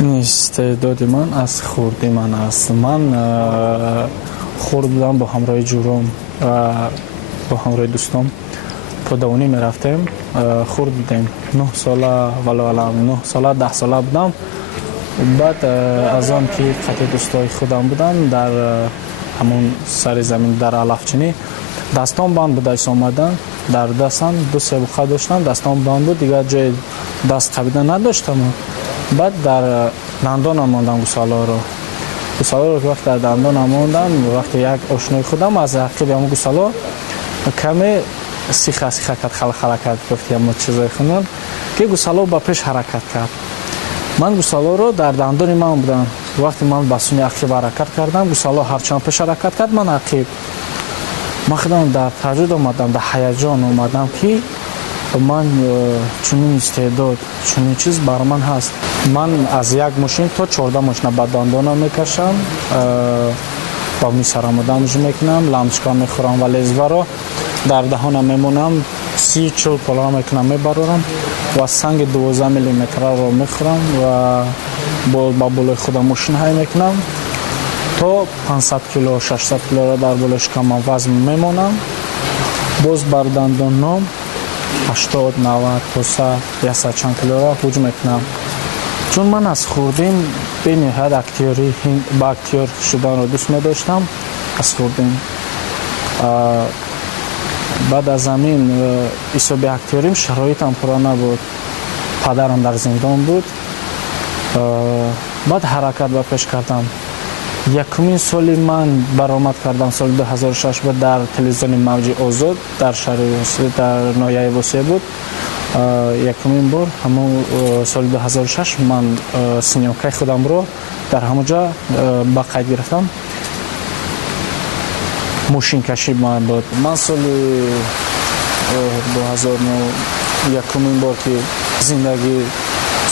این استعداد من از خوردی من است. من خورد بودم با همراه جورم و با همراه دوستم پودوانی می رفتیم خورد بودیم 9 ساله ولی 9 ساله 10 ساله بودم. بعد از آن که قطع دوستای خودم بودن در همون سر زمین در علفچینی دستان بند بود ایس آمدن در دستان دو سبخه داشتن دستان بند بود دیگه جای دست قبیده نداشتم. بعد در دندان ماندم گوسالا رو وقتی در دندان ماندم وقتی یک آشنای خودم از عقیب همون گوسالا کمی سیخه کرد خلق کرد گفتی اما چیزای خونن که گوسالا با پیش حرکت کرد. من گوسالا رو در دندان من بودم وقتی من بسونی عقیب حرکت کردم گوسالا هرچند پیش حرکت کرد من عقیب من خودم در تجربه اومدم در هیجان اومدم که من چنین استعداد چنین چیز برای من هست. من از یک ماشین تا 14 ماشین به دندانم میکشم با میسرم دمج میکنم لمچکا میخورم و لیزوه رو در دهانم میمونم 30-40 پولا میکنم میبرم و سنگ 12 میلیمتر رو میخورم و با بالای خودم ماشین های میکنم تا 500 کیلو 600 کیلو رو در بالای شکمم وزن میمونم باز بر دندانم 80 90 تا 100 چند کیلو را حجم میکنم. چون من از خوردن به نهایت اکتیوری با اکتیور شدن رو دوست می‌داشتم از خوردن. بعد از همین حساب اکتیوریم شرایطم پورا نبود. پدرم در زندان بود. بعد حرکت به پیش کردم. یکمین سالی من برآمد کردم سال 2006 بود در تلویزیون موج آزاد در شهر در ناحیه وسیع بود. یکمین بار همون سال 2006 من سینیاکای خودم رو در همونجا با قید گرفتم. ماشین کشی من بود. من سال 2009 یکمین بار که زندگی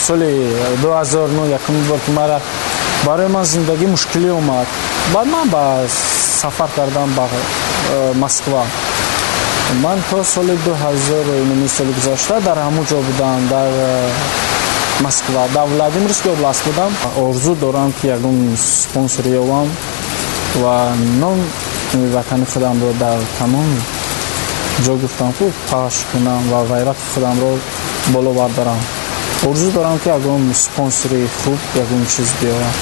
سال 2009 یکمین بار که مرا برای من زندگی مشکلی اومد. بعد من با سفر کردم به مسکو. من تا سال 2000 سال گذشته در همونجا بودم در مسکو در ولادیمیرسک اوبلاست بودم. آرزو دارم که یکون سپانسر یابم و نام وطن خودم رو در تمام جا گفتم که پخش کنم و غیرت خودم رو بالا بردارم. آرزو دارم که یکون سپانسری خوب یکون چیز بیارم.